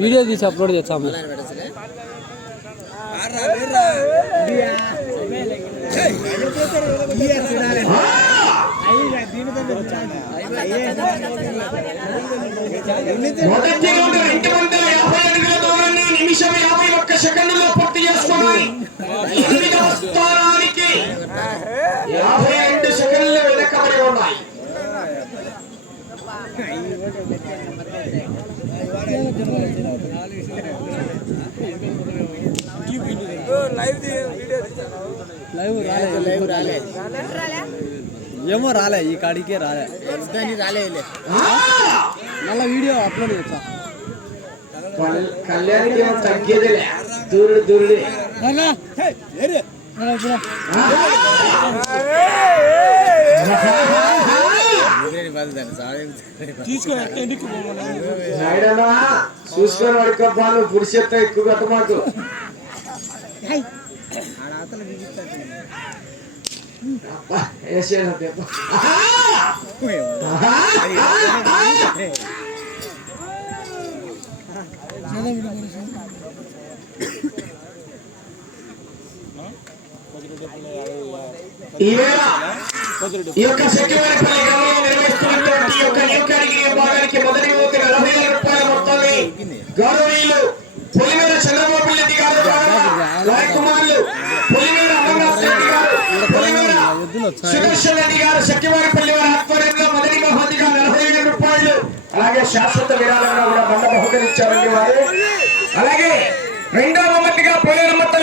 Video తీసి upload చేస్తాము నిమిషం యాభై ఒక్క పూర్తి చేసుకున్నాయి ఎనిమిదవ స్థానానికి యాభై రెండు సెకండ్లు వెనకబడి ఉన్నాయి లైవ్ రాలే లైవ్ రాలే ఏమో రాలే ఈ కాడికే రాలే రాలే ఆ! మళ్ళీ వీడియో అప్లోడ్ చేస్తా కల్- కళ్యాణ్కి ఏం తగ్గేదిలే దూరుడు దూరుడే నాయుడన్నా చూసుకొని పడుకోబ్బా నువ్వు పురుషత్వ ఎక్కువ కట్ట మాకు. ఈవేళ ఈ యొక్క శక్తివారిపల్లి గ్రామంలో నిర్వహిస్తున్నటువంటి ఈ యొక్క న్యూకాడిగిరి విభాగానికి మొదటి ఒక నలభై వేల రూపాయల మొత్తాన్ని గౌరవీయులు పులిమేర చంద్రబాబు రెడ్డి గారు రాయకుమారులు పులిమేర అమర్నాథ్ రెడ్డి గారు పులిమేర సుదర్శన్ రెడ్డి గారు శక్తివారిపల్లి వారి ఆధ్వర్యంలో మొదటి బహుమతిగా నలభై వేల రూపాయలు. అలాగే శాశ్వత విరాళంగా కూడా బండ బహుకరించారండి వారు. అలాగే రెండవ బహుమతిగా పోలేరమ్మ మొత్తం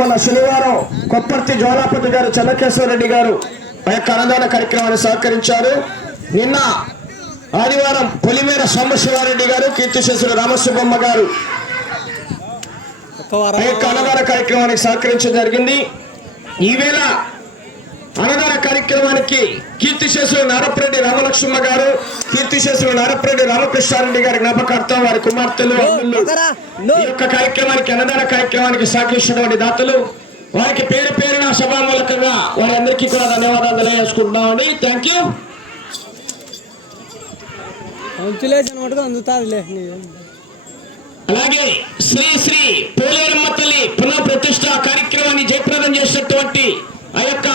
మొన్న శనివారం కొప్పర్తి జ్వాలాపతి గారు చెన్నకేశ్వరరెడ్డి గారు ఆ యొక్క అన్నదాన కార్యక్రమాన్ని సహకరించారు. నిన్న ఆదివారం పొలిమేర సోమశివారెడ్డి గారు కీర్తిశేషుడు రామసుబ్బమ్మ గారు ఆ యొక్క అన్నదాన కార్యక్రమానికి సహకరించడం జరిగింది. ఈవేళ అన్నదాన కార్యక్రమానికి కీర్తిశేషులు నారపరెడ్డి రామలక్ష్మమ్మ గారు కీర్తిశేషులు నారపరెడ్డి రామకృష్ణారెడ్డి గారి జ్ఞాపకార్థం వారి కుమార్తెలు ఈ యొక్క కార్యక్రమానికి అన్నదాన కార్యక్రమానికి సహకరించినటువంటి దాతలు వారికి పేరు పేరున సభా మూలకంగా వారందరికీ కూడా ధన్యవాదాలు తెలియజేసుకుంటున్నామండి థ్యాంక్ యూ అలాగే శ్రీ శ్రీ పోలేరమ్మ తల్లి పునః ప్రతిష్ట కార్యక్రమాన్ని జయప్రదం చేసినటువంటి ఆ యొక్క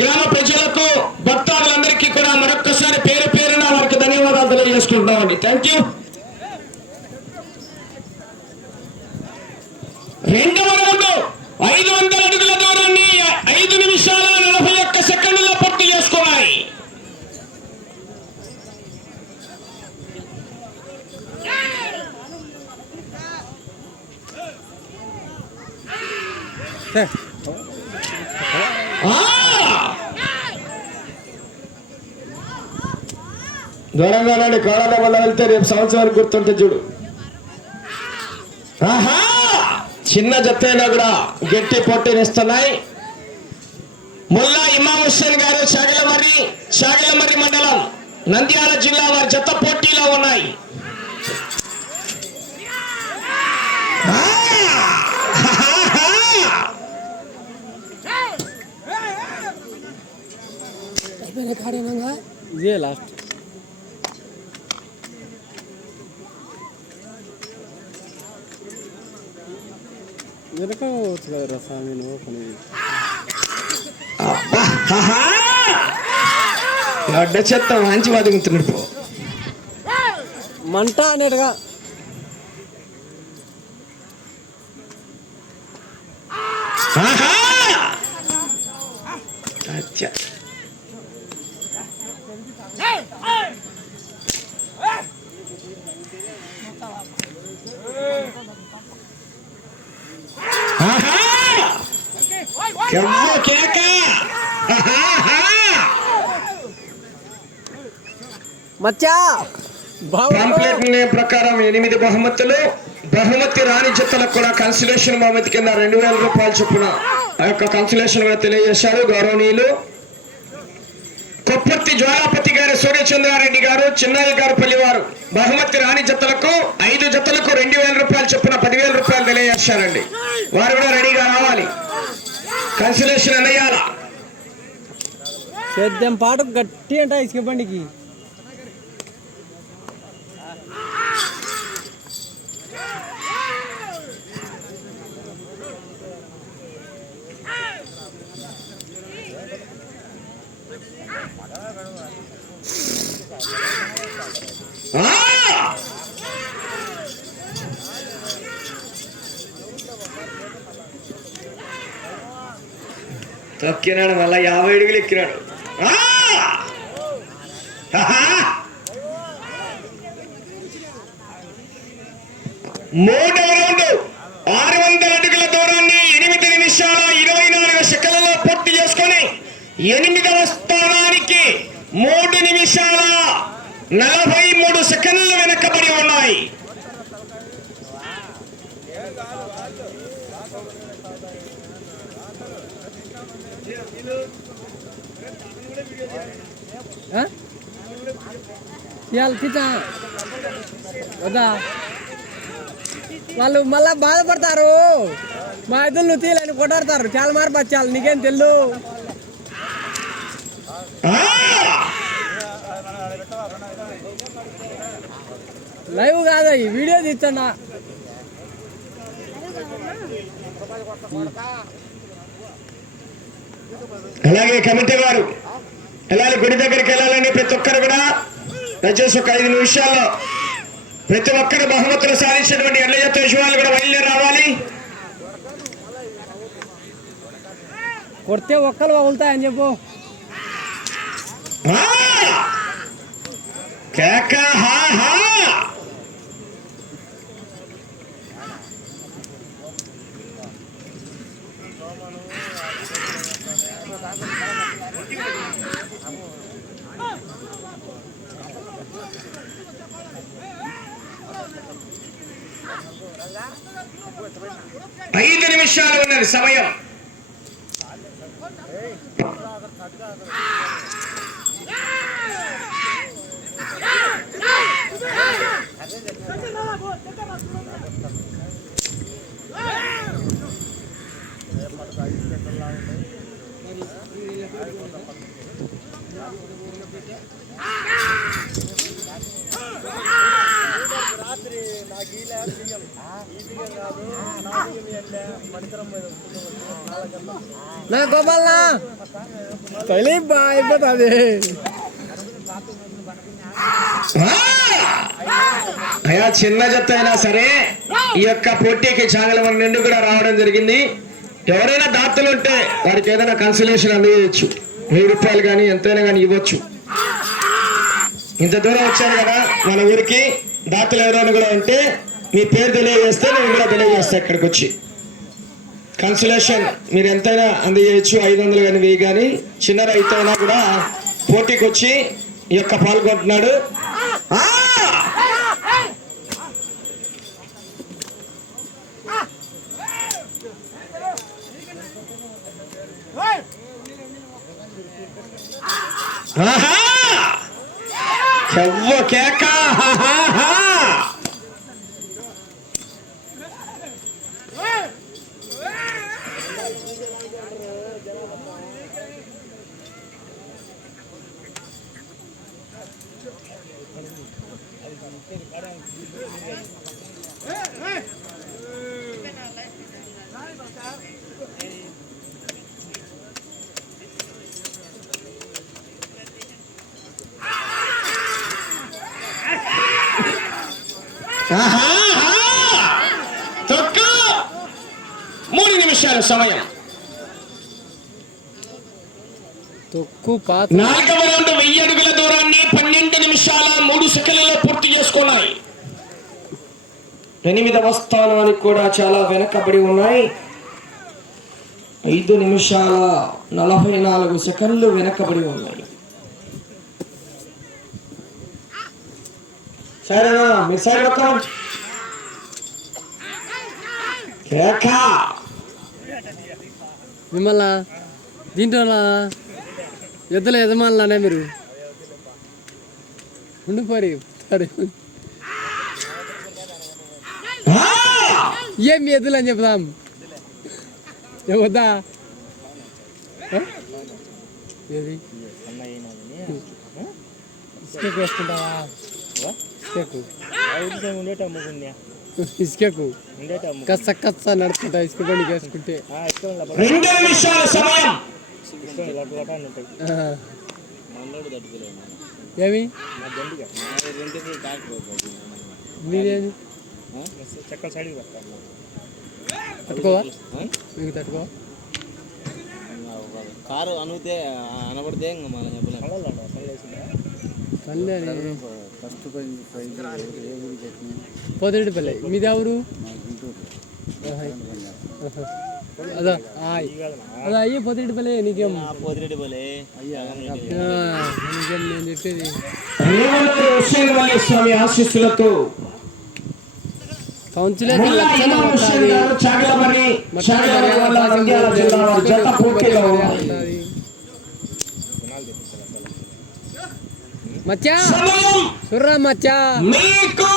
గ్రామ ప్రజలకు భక్తాదులందరికీ కూడా మరొక్కసారి పేరు పేరున వారికి ధన్యవాదాలు తెలియజేసుకుంటున్నామండి. థ్యాంక్ యూ రెండు రౌండ్ ఐదు వందల అడుగుల దూరాన్ని ఐదు నిమిషాల నలభై ఒక్క సెకండ్లలో పూర్తి చేసుకున్నాయి దూరంగా నుండి కోడల వల్ల వెళ్తే రేపు సంవత్సరానికి గుర్తుంటే చూడు. ఆహా! చిన్న జత్తైనా కూడా గట్టి పోటీనిస్తున్నాయి. ముల్లా ఇమాం హుస్సేన్ గారు షాగలమర్రి షాగలమర్రి మండలం నంద్యాల జిల్లా వారి జత పోటీలో ఉన్నాయి! ఇదే లాస్ట్. వెనకపోవచ్చు కదరా స్వామి నువ్వు పని అబ్బా హాహా గడ్డ చెత్త మంచి బతుకుతున్నాడు పో మంట అనేటుగా! అచ్చా. ఆహా! కెవ్వ కేక! మచ్చా పాంప్లెట్ ప్రకారం ఎనిమిది బహుమతులు బహుమతి రాణి జతలకు కూడా కన్సలేషన్ బహుమతి కింద రెండు వేల రూపాయలు చొప్పున ఆ యొక్క కన్సలేషన్ కూడా తెలియజేశారు గౌరవనీయులు. కొప్పర్తి జ్వాలాపతి గారు సూర్యచంద్రారెడ్డి గారు చిన్నయ్య గారు పల్లివారు బహుమతి రాణి జతలకు ఐదు జతలకు రెండు వేల రూపాయలు చొప్పున పదివేల రూపాయలు తెలియజేశారండి. వారు కూడా రెడీగా రావాలి. కన్సలేషన్ అన్నయ్యాలా సేద్యం పాటు గట్టి అంట ఇసుక బండికి ఆ! తొక్కినాడు మళ్ళా యాభై అడుగులు ఎక్కినాడు. మూడవ రౌండ్ ఆరు వందల అడుగుల దూరాన్ని ఎనిమిది నిమిషాల ఇరవై నాలుగు సెకండ్లలో పూర్తి చేసుకొని ఎనిమిదవ స్థానానికి మూడు నిమిషాల నలభై మూడు సెకండ్లు వెనకబడి ఉన్నాయి తీసా వద్దా వాళ్ళు మళ్ళా బాధపడతారు. మా ఇద్దరు నువ్వు తీయాలని కొట్టాడతారు చాలా మార్పు వచ్చాలి నీకేం తెలు లైవ్ కాదు ఈ వీడియో తీస్తున్నా. అలాగే కమిటీ వారు వెళ్ళాలి గుడి దగ్గరికి వెళ్ళాలని ప్రతి ఒక్కరు కూడా. దయచేసి ఒక ఐదు నిమిషాల్లో ప్రతి ఒక్కరు బహుమతులు సాధించినటువంటి ఎడ్ల జత విషయాలు కూడా బయలుదేరి రావాలి. కొడితే ఒక్కలు వగులుతాయని చెప్పు! కేక హా హా! ఐదు నిమిషాలు ఉన్నది సమయం. నా అయిపోతుంది. ఆ! అయా చిన్న జత అయినా సరే ఈ యొక్క పోటీకి చాగలవరం నుండి కూడా రావడం జరిగింది. ఎవరైనా దాతలు ఉంటే వారికి ఏదైనా కన్సలేషన్ అందజేయచ్చు వెయ్యి రూపాయలు కానీ ఎంతైనా కానీ ఇవ్వచ్చు. ఇంత దూరం వచ్చాను కదా మన ఊరికి. దాతలు ఎవరైనా కూడా ఉంటే మీ పేరు తెలియజేస్తే నేను కూడా తెలియజేస్తా ఇక్కడికి వచ్చి కన్సలేషన్ మీరు ఎంతైనా అందజేయచ్చు ఐదు వందలు కానీ వెయ్యి కానీ. చిన్న రైతు అయినా కూడా పోటీకి వచ్చి ఈ యొక్క పాల్గొంటున్నాడు. ఆహా! కేక! మూడు నిమిషాల సమయం తొక్కు పాత్ర ఎనిమిదవ స్థానానికి కూడా చాలా వెనకబడి ఉన్నాయి. ఐదు నిమిషాల నలభై నాలుగు సెకండ్లు వెనకబడి ఉన్నాయి. సరేనా మీరు సైడ్ మిమ్మల్ని? దీంట్లో ఎద్దుల యజమానులనే మీరు? ఉండిపోయి సరే ఆ! ఏం అని చెప్దాం. ఆ? ఏది? ఇసుకకు వేసుకుంటావా? ఇసుకకు ఉండేట అమ్ముకున్నా ఇసుకకు. కచ్చ కచ్చ నడుచుకుంటా ఇసుక బండికి వేసుకుంటే. ఏమి? నా చెక్కల సైడ్కి పెట్టాను తట్టుకోవా? మీకు తట్టుకో కారు అనుతే అనబడితే ఇంకా మనం చెప్పలేం అలా సల్లేసిందా పల్లె ఫస్ట్ పోతిరెడ్డి పల్లె మీది ఎవరు. అదా అదా అయ్యే పోతిరెడ్డి పల్లె నీకేం? పోతిరెడ్డి పోలే అయ్యా ఆ, నీకేం నేను చెప్పేది? స్వామి ఆశీస్సులతో కౌన్సిలర్ ముల్లా ఇమాం హుస్సేన్ గారు చాగలమణి చాగలమణి వల్ల నంద్యాల జిల్లా వారి జత పోటీలో ఉన్నాయి మచ్చా సమయం సుర్రా మచ్చా మీకు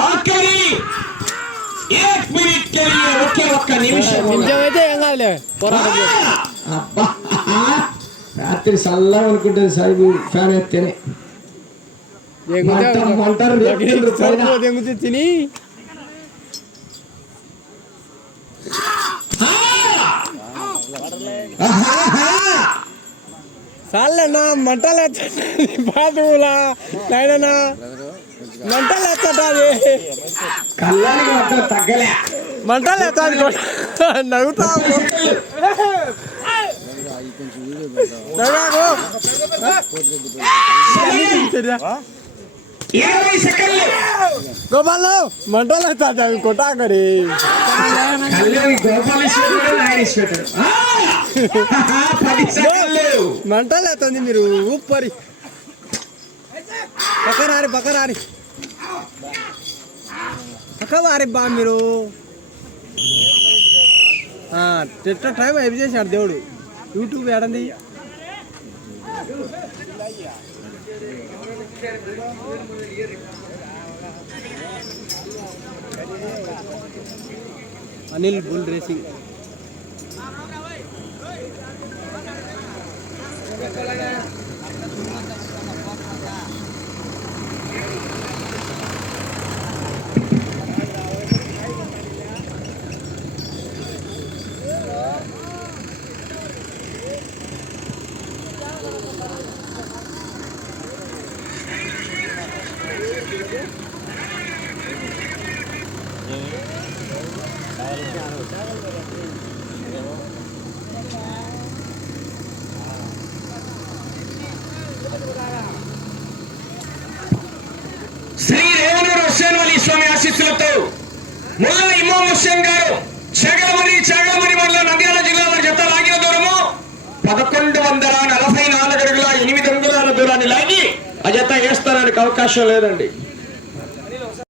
ఆఖరి ఏక్ మినిట్ के लिए ఒకే ఒక్క నిమిషం నిమిషం అయితే ఏం కాదులే పోరాటం చేయి. అబ్బా రాత్రి చల్లగా అనుకుంటుంది సాయిబు ఫ్యాన్ ఎత్తేనే దెంగుతే తిని! చాలేనా మంటలు ఎత్తది బాతువులా నాయననా మంటలు ఎత్తటాది కళ్ళానికి మాత్రం తగ్గలే. మంటలు ఎత్తాది నవ్వుతా నవ్వాకు. ఇరవై సెకండ్లు. గోపాలు మంటలు ఎత్తాది అవి కొట్టాకరి మంటలు ఎత్తుంది మీరు ఊపరి. పక్కరారి పక్కరారి పక్క వారి బా మీరు. టెట్ట టైం అయిపోయి చేశాడు దేవుడు. యూట్యూబ్ ఏడంది? Anil bull racing. ఆశీస్సులతో ముల్లా ఇమాం హుస్సేన్ గారు చెగలమణి చెగలమణి మండలం నంద్యాల జిల్లాలో జత లాగిన దూరము పదకొండు వందల నలభై నాలుగు అడుగుల ఎనిమిది అంగుళాల దూరాన్ని లాగి ఆ జత వేస్తారానికి అవకాశం లేదండి.